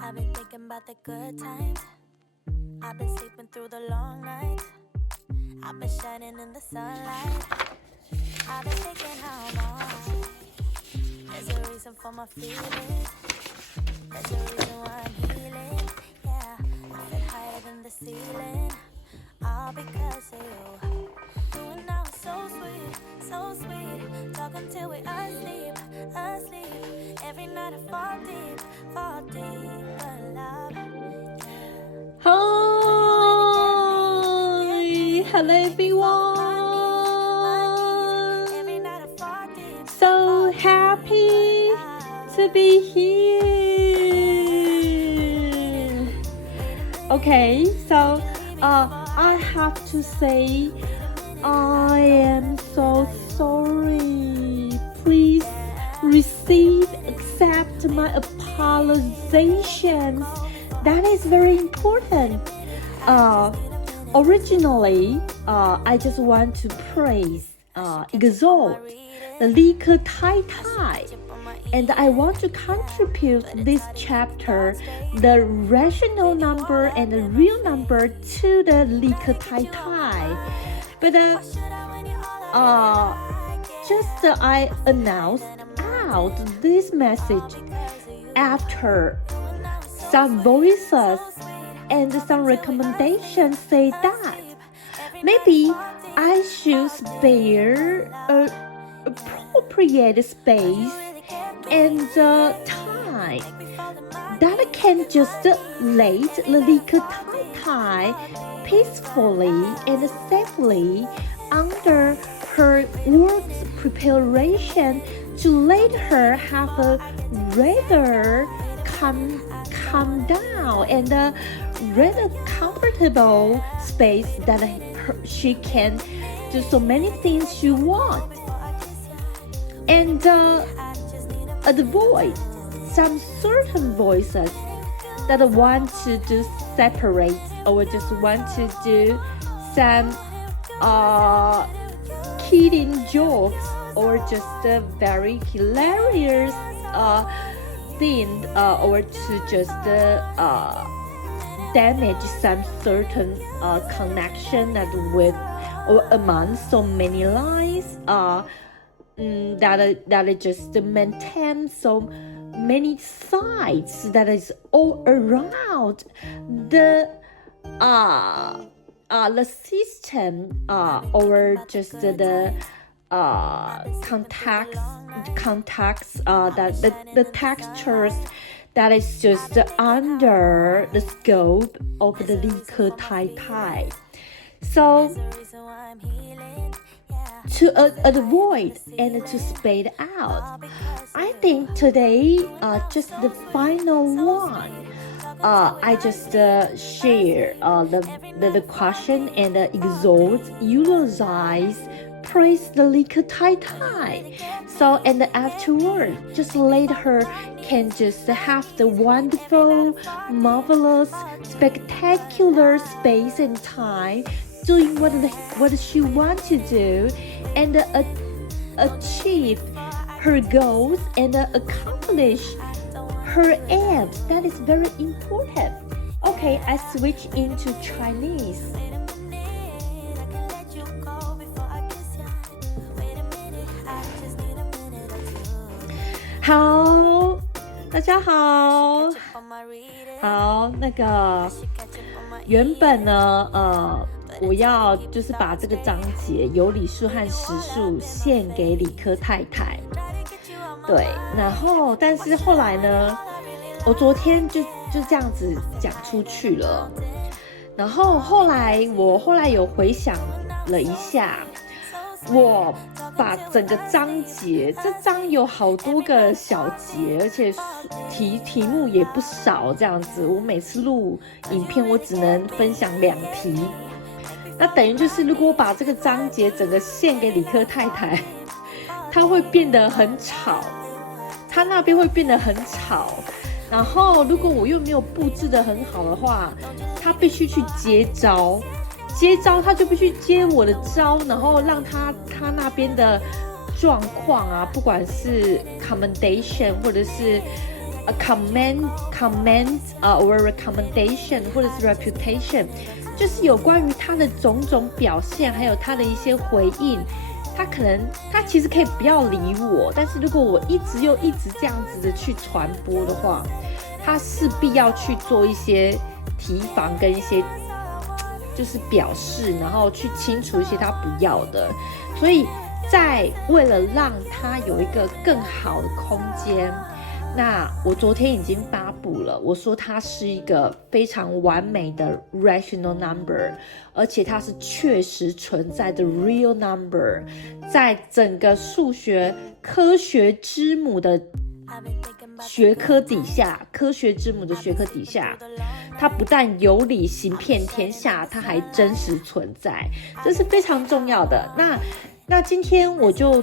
I've been thinking about the good times. I've been sleeping through the long nights. I've been shining in the sunlight. I've been thinking how I'm alright. There's a reason for my feelings. There's a reason why I'm healing. Yeah, I feel higher than the ceiling. All because of you. Doing now is so sweet, so sweet. Talk until we're asleep, asleep. Every night I fall deep, but love. Hi, hello everyone. So happy to be here. Okay, so I have to say I am so sorry. Please accept my apologizations. That is very important. Originally, I just want to praise, exalt the Like TaiTai, and I want to contribute this chapter, the rational number and the real number, to the Like TaiTai. But I announced out this message after some voices and some recommendations say that maybe I should spare appropriate space and time that can just let the Like TaiTai peacefully and safely under her work's preparation, to let her have a rather calm down and a rather comfortable space that she can do so many things she wants, and avoid some certain voices that want to do separate or just want to do some kidding jokes or just a very hilarious thing, or to just damage some certain connection that with or among so many lines that just maintain so many sides that is all around the system, or just the contacts that the textures that is just under the scope of the Like TaiTai. So to avoid and to spade out, I think today just the final one. I just share the question and exalt, eulogize, praise the Like TaiTai. So, and afterward, just let her can just have the wonderful, marvelous, spectacular space and time doing what she wants to do, and achieve her goals and accomplish her aims. That is very important. Okay, I switch into Chinese. 好，大家好。好，那个原本呢，我要就是把这个章节有理数和实数献给理科太太。对，然后但是后来呢，我昨天就这样子讲出去了。然后后来有回想了一下，我把整个章节，这章有好多个小节，而且题目也不少，这样子。我每次录影片，我只能分享2题。那等于就是，如果我把这个章节整个献给理科太太，它会变得很吵，它那边会变得很吵。然后，如果我又没有布置得很好的话，他必须去接招，他就必须接我的招，然后让他那边的状况啊，不管是 commendation 或者是 comment or recommendation 或者是 reputation， 就是有关于他的种种表现，还有他的一些回应。他其实可以不要理我，但是如果我一直这样子的去传播的话，他势必要去做一些提防跟一些就是表示，然后去清除一些他不要的。所以为了让他有一个更好的空间，那我昨天已经发布了，我说它是一个非常完美的 rational number， 而且它是确实存在的 real number， 在整个数学科学之母的学科底下，它不但有理行遍天下，它还真实存在，这是非常重要的。那今天我就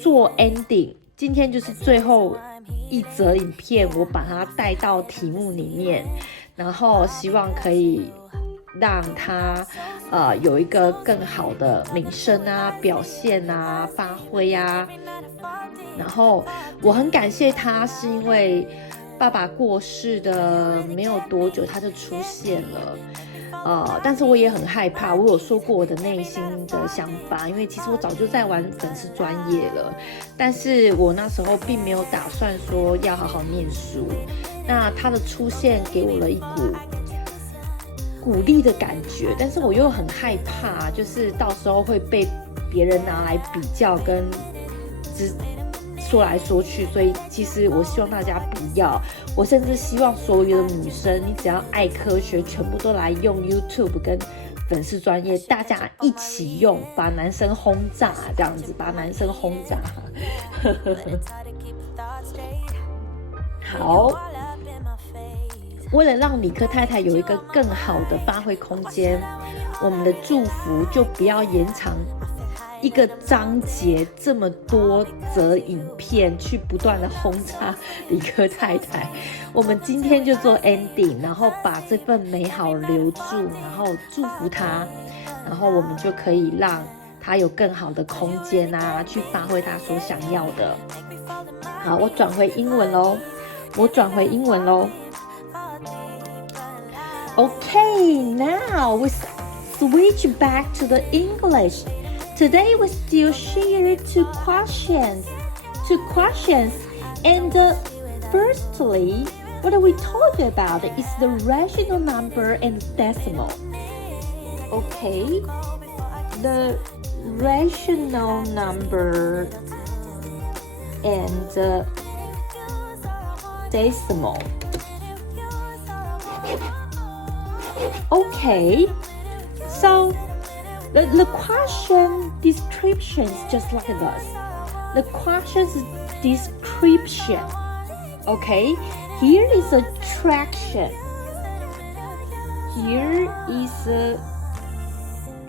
做 ending， 今天就是最后一则影片，我把它带到题目里面，然后希望可以让它有一个更好的名声啊、表现啊、发挥啊。然后我很感谢他，是因为爸爸过世的没有多久他就出现了。但是我也很害怕，我有说过我的内心的想法，因为其实我早就在玩粉丝专业了，但是我那时候并没有打算说要好好念书。那他的出现给我了一股鼓励的感觉，但是我又很害怕，就是到时候会被别人拿来比较跟说来说去，所以其实我希望大家不要，我甚至希望所有的女生，你只要爱科学，全部都来用 YouTube 跟粉丝专业，大家一起用，把男生轰炸，这样子，把男生轰炸。好，为了让理科太太有一个更好的发挥空间，我们的祝福就不要延长一个章节这么多则影片去不断的轰炸理科太太，我们今天就做 ending， 然后把这份美好留住，然后祝福他，然后我们就可以让他有更好的空间啊，去发挥他所想要的。好，我转回英文喽。Okay, now we switch back to the English. Today we still share two questions. And firstly, what we talk about is the rational number and decimal. Okay, the rational number and decimal. Okay, so the question description is just like this. The question's description. Okay, here is a traction. Here is a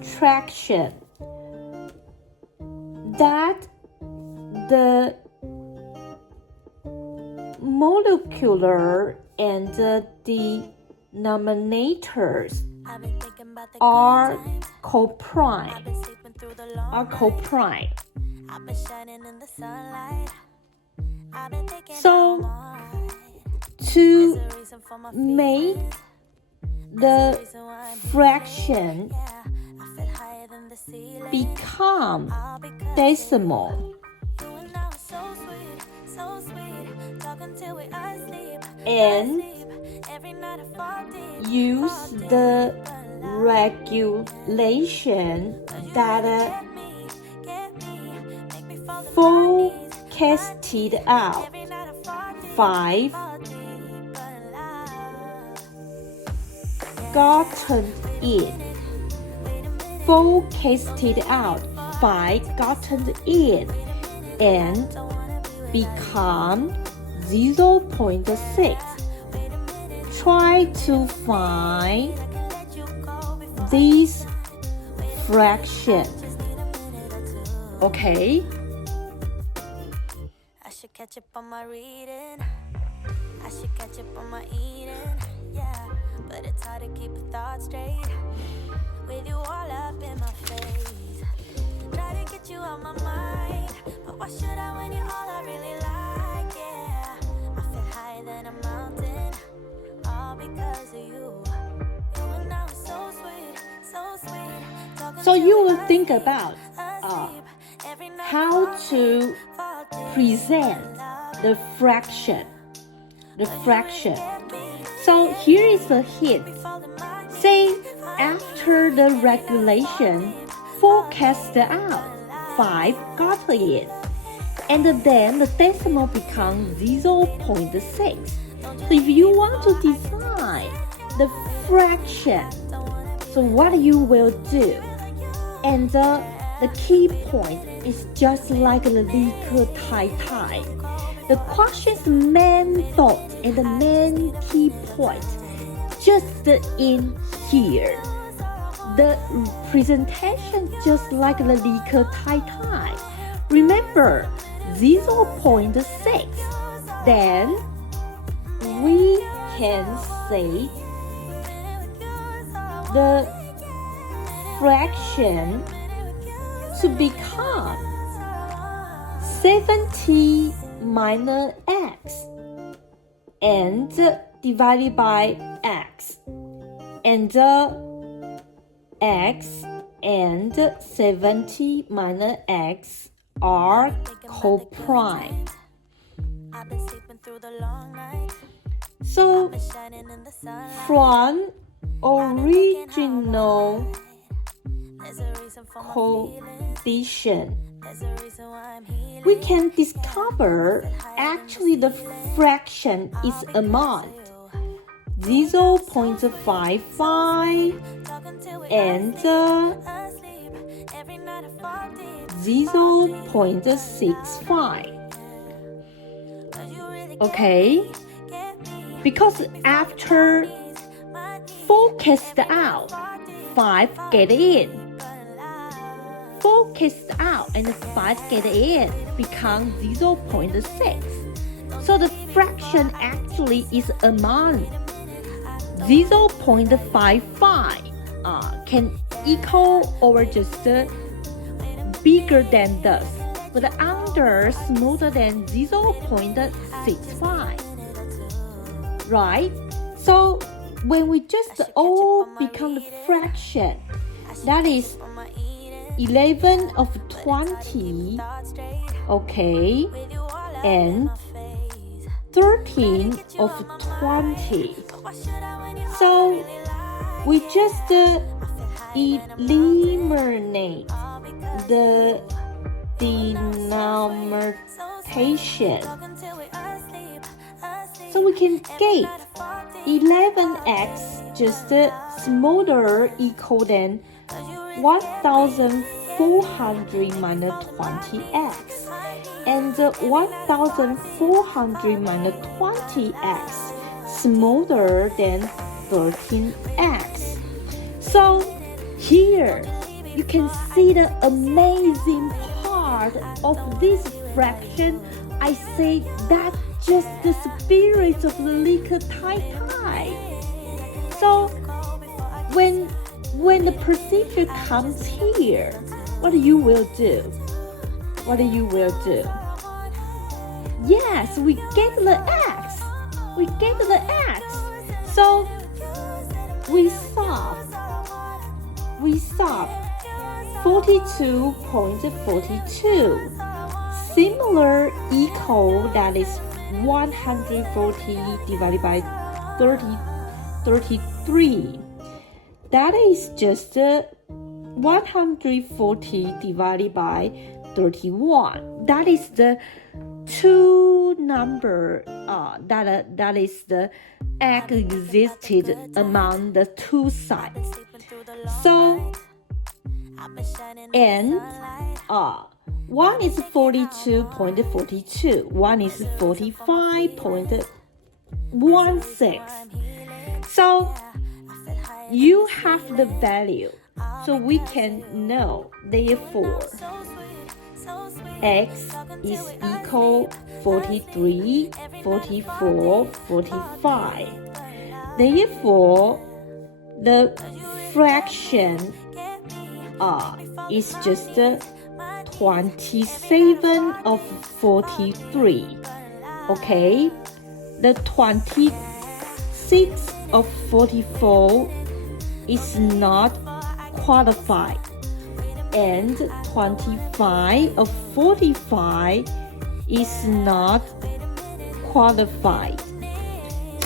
traction that the molecular and the denominators are co-prime. So to make the fraction become decimal, and use the regulation that forecasted out 5 gotten in. Forecasted out 5 gotten in and become 0.6. Try to find this fraction. Okay? I should catch up on my reading. I should catch up on my eating. Yeah, but it's hard to keep a thought straight with you all up in my face. Try to get you out my mind, but why should I when you're all I really like? Yeah, I feel high So you will think about how to present the fraction. So here is a hint. Say after the regulation, 4 cast out, 5 got in, and then the decimal becomes 0.6. So if you want to design the fraction, so what you will do? And the key point is just like the Like TaiTai. The question's main thought and the main key point just in here. The presentation just like the Like TaiTai. Remember 0.6. Then we can say the fraction to become 70 minus x and divided by x, and x and 70 minus x are co-prime. So from original condition, we can discover actually the fraction is amount 0.55 and 0.65. Okay? Because after 4 cast out, 5 get in. 4 cast out and 5 get in become 0.6. So the fraction actually is amount 0.55 can equal or just bigger than this, but under smaller than 0.65. Right? So when we just all become the fraction, that is 11 of 20, okay, and 13 of 20. So we just eliminate the denomination. So we can get 11x just smaller equal than 1,400 minus 20x, and 1,400 minus 20x smaller than 13x. So here you can see the amazing part of this fraction. I say that's just the spirit of the Like TaiTai. So when the procedure comes here, what you will do? Yes, we get the x. So we solve 42.42. Similar equal, that is 140 divided by 33. That is just 140 divided by 31. That is the two number that is the existed among the two sides. So and one is 42.42, one is 45.16. So you have the value, so we can know, therefore x is equal 43, 44, 45. Therefore the fraction is just 27 of 43. Okay, The 26 of 44 is not qualified, and 25 of 45 is not qualified.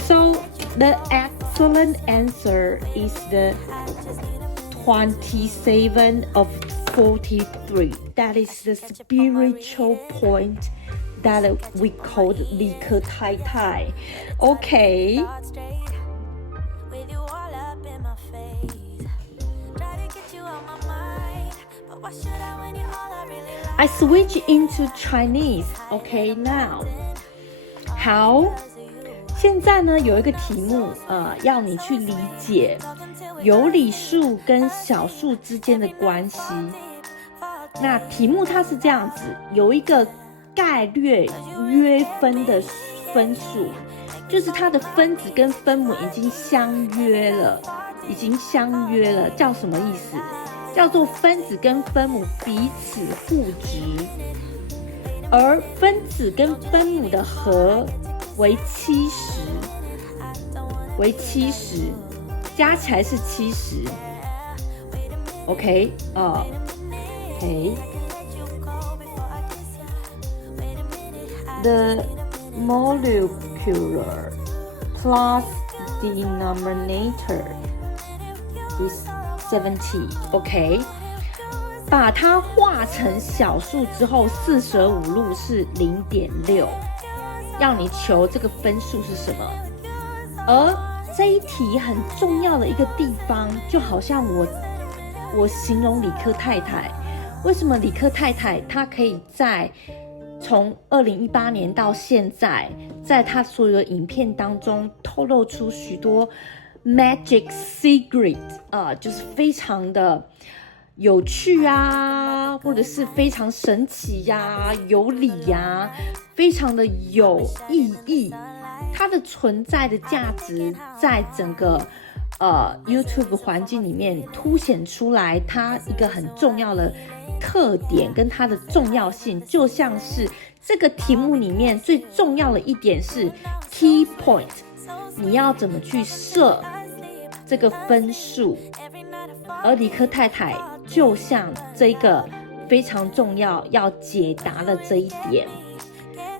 So the excellent answer is the 27 of 43. That is the spiritual point that we called 理科太太. Okay. I switch into Chinese. Okay, now. 好，现在呢有一个题目，要你去理解有理数跟小数之间的关系。那题目它是这样子，有一个概略约分的分数，就是它的分子跟分母已经相约了，叫什么意思？叫做分子跟分母彼此互质，而分子跟分母的和为70，加起来是70。OK， The molecular plus denominator is 70. OK， 把它化成小数之后，45路是 0.6， 要你求这个分数是什么？而这一题很重要的一个地方，就好像我形容理科太太，为什么理科太太她可以从2018年到现在，在她所有的影片当中透露出许多 magic secret， 就是非常的有趣啊，或者是非常神奇呀、有理呀、非常的有意义。它的存在的价值在整个YouTube 环境里面凸显出来，它一个很重要的特点跟它的重要性，就像是这个题目里面最重要的一点是 key point， 你要怎么去设这个分数，而理科太太就像这个非常重要解答的这一点。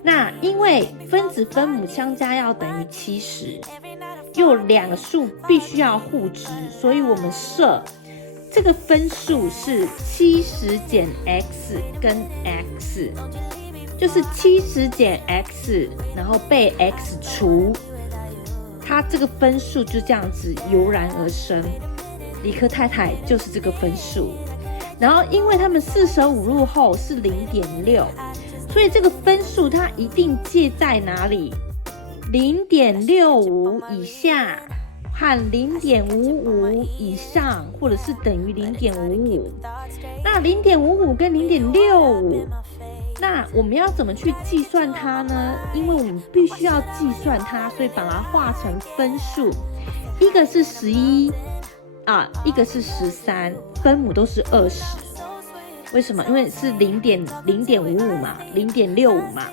那因为分子分母相加要等于70，又两个数必须要互质，所以我们设这个分数是70减 x 跟 x， 就是70减 x， 然后被 x 除，它这个分数就这样子油然而生。理科太太就是这个分数，然后因为他们45路后是 0.6， 所以这个分数它一定介在哪里？ 0.65 以下和 0.55 以上，或者是等于 0.55。 那 0.55 跟 0.65， 那我们要怎么去计算它呢？因为我们必须要计算它，所以把它化成分数，一个是11一个是13，分母都是20。为什么？因为是 0.55 嘛， 0.65 嘛，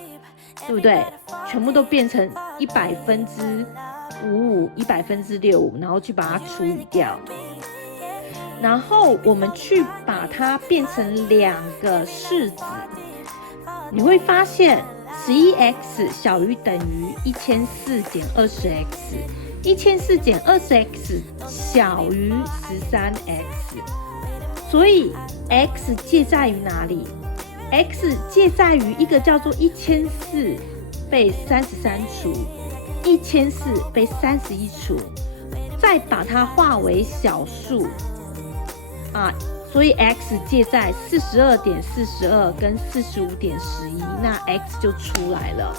对不对？全部都变成100%55， 100%65，然后去把它除以掉，然后我们去把它变成两个式子，你会发现 11x 小于等于1400减 20x， 1400减 20x 小于 13x， 所以 x 介在于哪里？ x 介在于一个叫做1400被33除，1400被31除，再把它化为小数所以 x 介在 42.42 跟 45.11， 那 x 就出来了。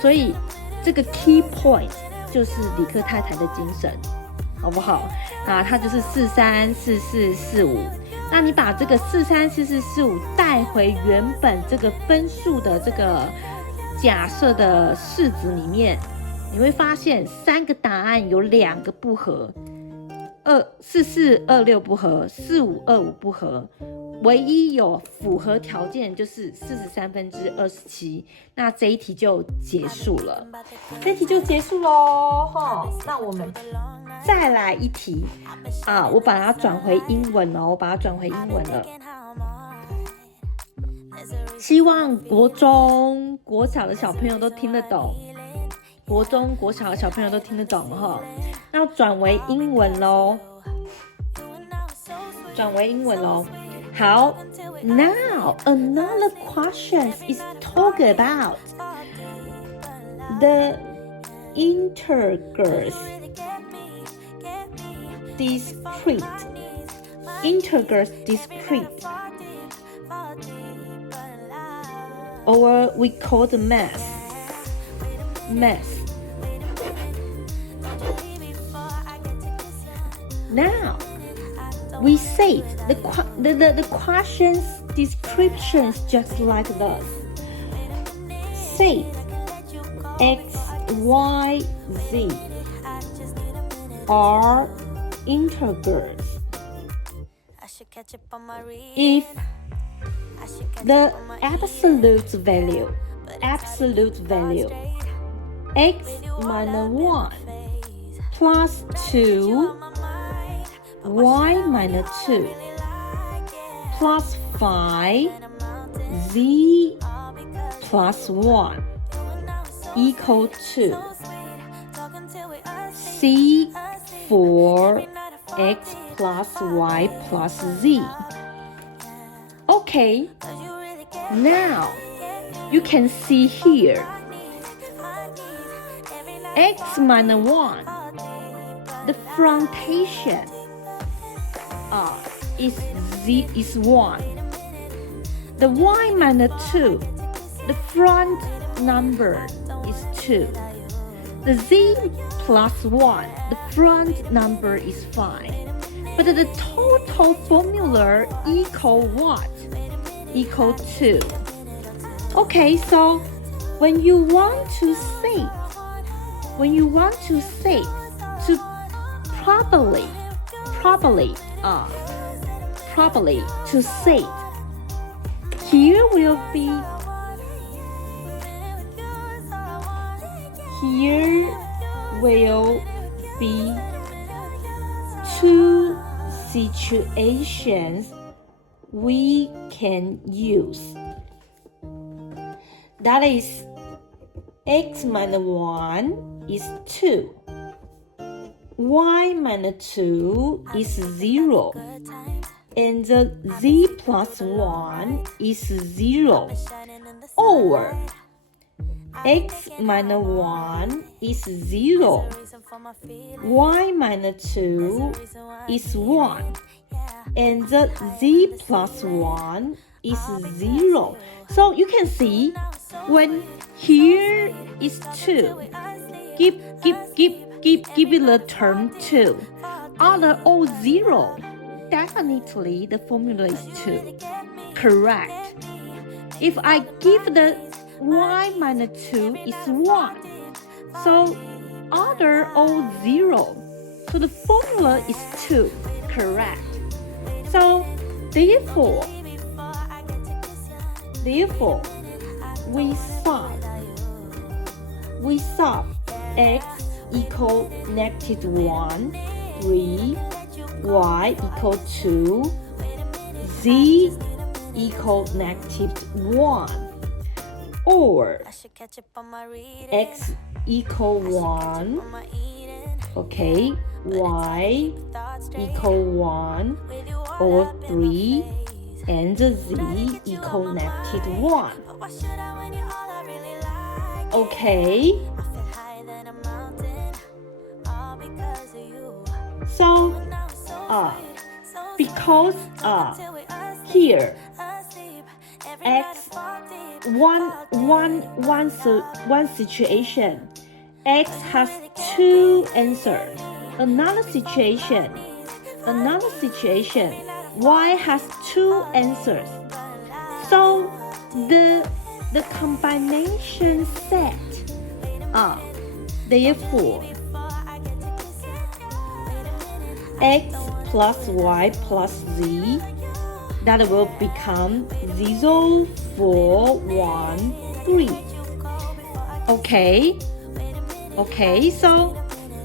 所以这个 key point 就是理科太太的精神，好不好？它就是43、44、45。那你把这个43、44、45带回原本这个分数的这个假设的式子里面，你会发现3个答案有2个不合，4426不合，4525不合，唯一有符合条件就是43/27，那这一题就结束了。这一题就结束咯齁，那我们再来一题啊，我把它转回英文了，我把它转回英文了。希望国中、国小的小朋友都听得懂，国中、国小的小朋友都听得懂齁。那转为英文咯，转为英文咯。好 ，Now another question is talk about the integers discrete. Or we call the math. Now, we say the question's descriptions just like this. Say X, Y, Z are integers. If the absolute value x minus 1 plus 2 y minus 2 plus 5 z plus 1 equal to c for x plus y plus z. Okay, now you can see here x minus 1, the frontation is 1. The y minus 2, the front number is 2. The z plus 1, the front number is 5. But the total formula equal what? Equal 2. Okay, so when you want to say to properly to say, here will be two situations we can use. That is, x minus 1 is 2. Y minus 2 is 0. And the z plus 1 is 0. Or x minus 1 is 0. Y minus 2 is 1. And the z plus 1 is 0. So you can see when here is 2, give it the term 2. Other all 0. Definitely the formula is 2. Correct. If I give the y minus 2 is 1. So other all 0. So the formula is 2. Correct. So therefore we solve x equal -1, 3, y equal 2, z equal -1, or x equal 1, okay, y equal 1, or 3, and z equal -1. Okay. So, because here x one situation, x has 2 answers. Another situation, y has 2 answers. So the combination set, therefore x plus y plus z, that will become 0, 4, 1, 3. Okay, so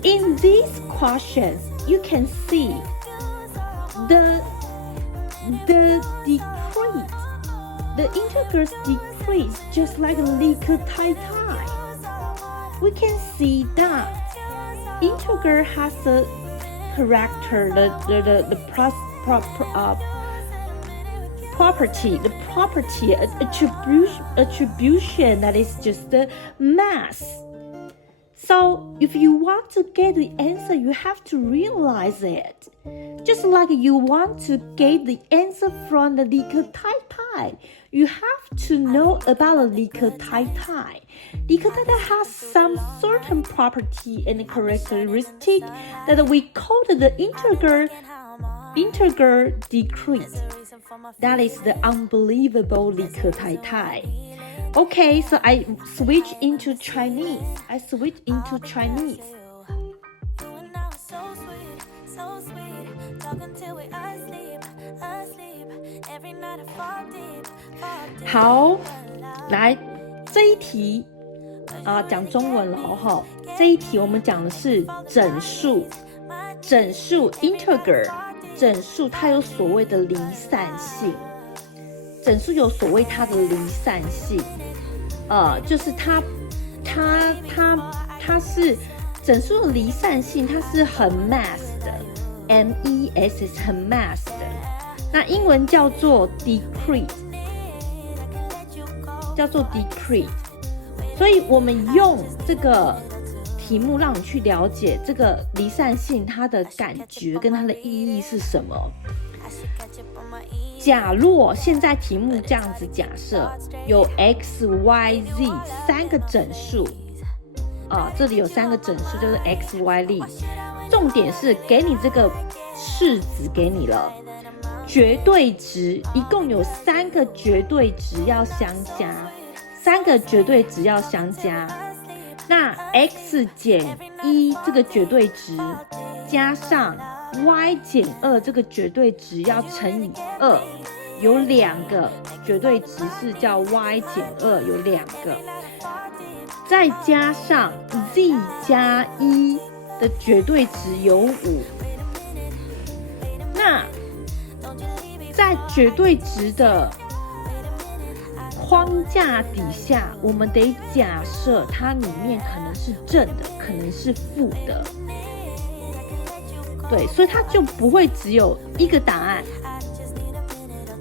in these questions, you can see the decrease, the integers decrease just like Like TaiTai. We can see that integer has a character, the property attribution that is just the mass. So if you want to get the answer, you have to realize it. Just like you want to get the answer from the Like TaiTai, you have to know about the Like TaiTai. Like TaiTai has some certain property and characteristic that we call the integer decrease. That is the unbelievable Like TaiTai. Okay, so I switch into Chinese.好，来这一题讲中文了哈。这一题我们讲的是整数 integer， 整数它有所谓的离散性。整数有所谓它的离散性，就是它是整数的离散性，它是很 mass 的 ，MES 是很 mass 的。那英文叫做 decrease， 所以我们用这个题目让你去了解这个离散性它的感觉跟它的意义是什么。假若现在题目这样子假设有 x、y、z 三个整数，这里有三个整数就是 x、y、z， 重点是给你这个式子给你了，绝对值一共有三个绝对值要相加，那 x 减1这个绝对值加上y 减2这个绝对值要乘以2，有两个绝对值是叫 y 减2，有两个，再加上 z 加1的绝对值有5。那在绝对值的框架底下，我们得假设它里面可能是正的，可能是负的。对，所以它就不会只有一个答案，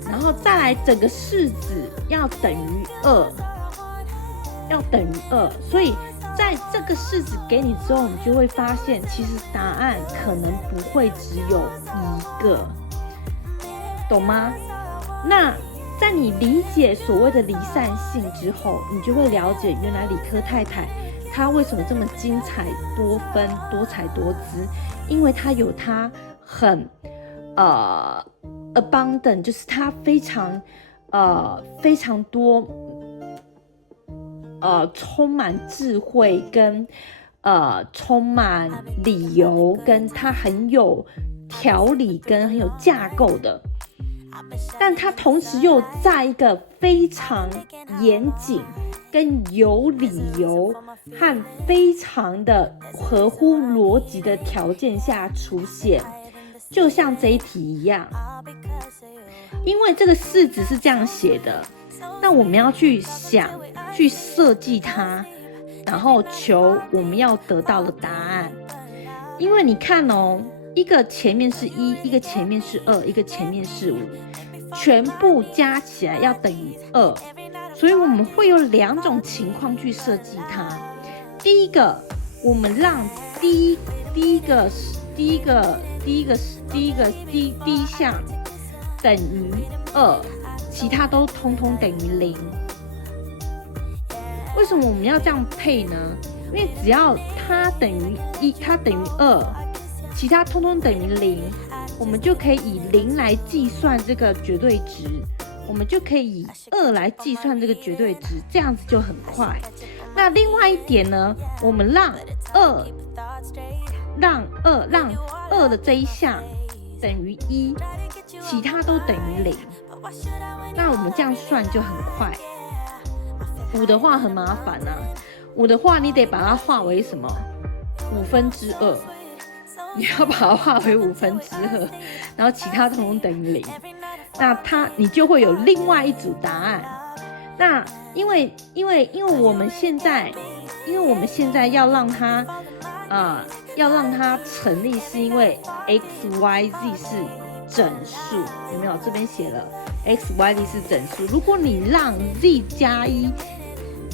然后再来整个式子要等于2，所以在这个式子给你之后，你就会发现其实答案可能不会只有一个，懂吗？那在你理解所谓的离散性之后，你就会了解原来Like TaiTai它为什么这么精彩多分、多彩多姿，因为它有它很abundant， 就是它非常多充满智慧跟充满理由，跟它很有条理跟很有架构的，但它同时又在一个非常严谨跟有理由和非常的合乎逻辑的条件下出现，就像这一题一样。因为这个式子是这样写的，那我们要去想去设计它，然后求我们要得到的答案。因为你看哦，一个前面是1，一个前面是2，一个前面是5，全部加起来要等于2，所以我们会有两种情况去设计它。第一个，我们让第一项等于2，其他都通通等于0。为什么我们要这样配呢？因为只要它等于1，它等于2，其他通通等于0，我们就可以以0来计算这个绝对值，我们就可以以2来计算这个绝对值，这样子就很快。那另外一点呢，我们让2的这一项等于1，其他都等于0。那我们这样算就很快。5的话很麻烦啊，5的话你得把它化为什么？2/5，你要把它化为2/5，然后其他通通等于0，那你就会有另外一组答案。那因为我们现在要让它成立，是因为 x y z 是整数，有没有？这边写了 x y z 是整数。如果你让 z 加1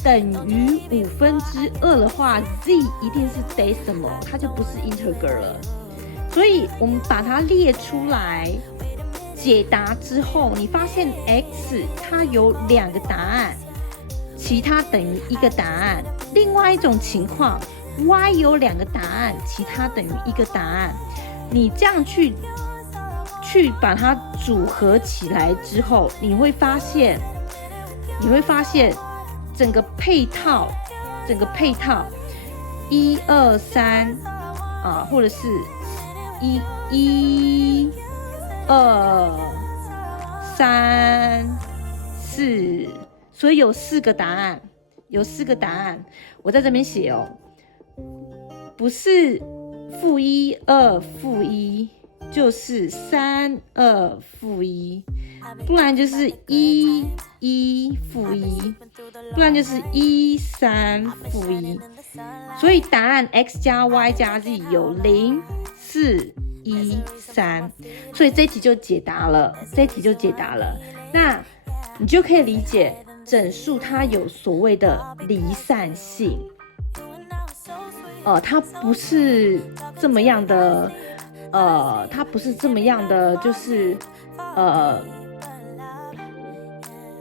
等于2/2的话 ，z 一定是 decimal， 它就不是 integer 了。所以我们把它列出来，解答之后，你发现 x 它有2个答案，其他等于1个答案。另外一种情况 ，y 有2个答案，其他等于1个答案。你这样去把它组合起来之后，你会发现整个配套1、2、3或者是1、2、3、4，所以有4个答案，我在这边写哦，不是-1、2、-1，就是3、2、-1，不然就是1、1、-1，不然就是1、3、-1。所以答案 x 加 y 加 z 有0、4、1、3，所以这题就解答了。那你就可以理解整数它有所谓的离散性，它不是这么样的，就是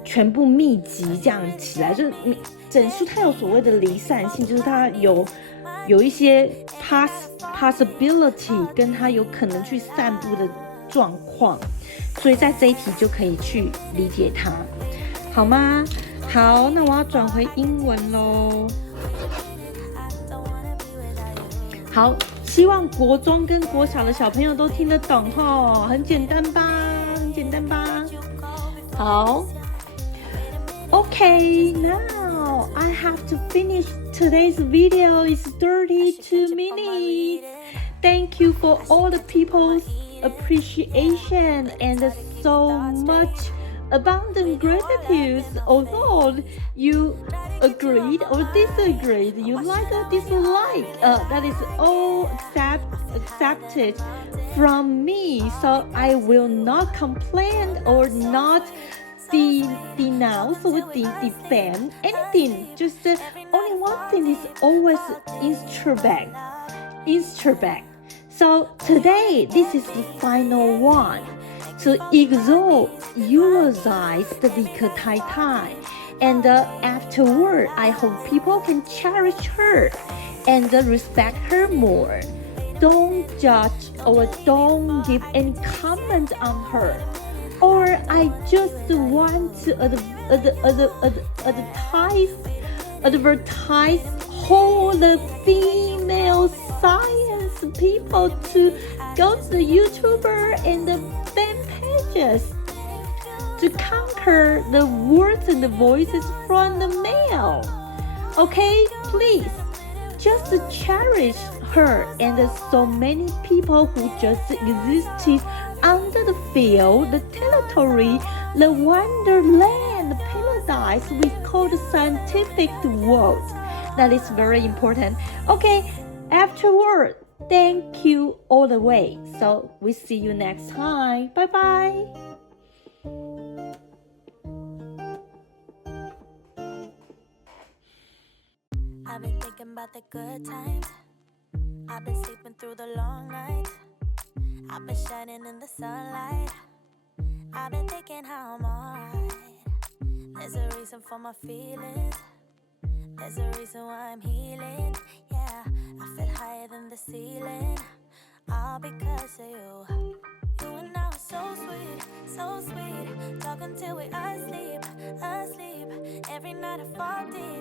全部密集这样起来，就是整数它有所谓的离散性，就是它有一些 possibility 跟它有可能去散布的状况，所以在这一题就可以去理解它，好吗？好，那我要转回英文咯。好，希望国中跟国小的小朋友都听得懂吼，很简单吧？好 ，Okay, now I have to finish today's video. It's 32 minutes. Thank you for all the people's appreciation and so much abundant gratitude. Although you agreed or disagreed, you like or dislike, that is all accepted from me. So I will not complain or not denounce or defend anything. Just only one thing is always introspect. So today, this is the final one. To exalt, eulogize the Like TaiTai. And afterward, I hope people can cherish her and respect her more. Don't judge or don't give any comment on her. Or I just want to advertise all the female science people to go to the YouTuber and the fan pages to conquer the words and the voices from the male. Okay, please, just cherish her and so many people who just existed under the field, the territory, the wonderland, the paradise we call the scientific world. That is very important. Okay, afterward, thank you all the way. So we see you next time. Bye bye. I've been thinking about the good times. I've been sleeping through the long nights. I've been shining in the sunlight. I've been thinking how I'm alright. There's a reason for my feelings. There's a reason why I'm healing. Yeah, I feel higher than the ceiling. All because of you. You and I were so sweet, so sweet. Talking till we asleep. Every night I fall deep.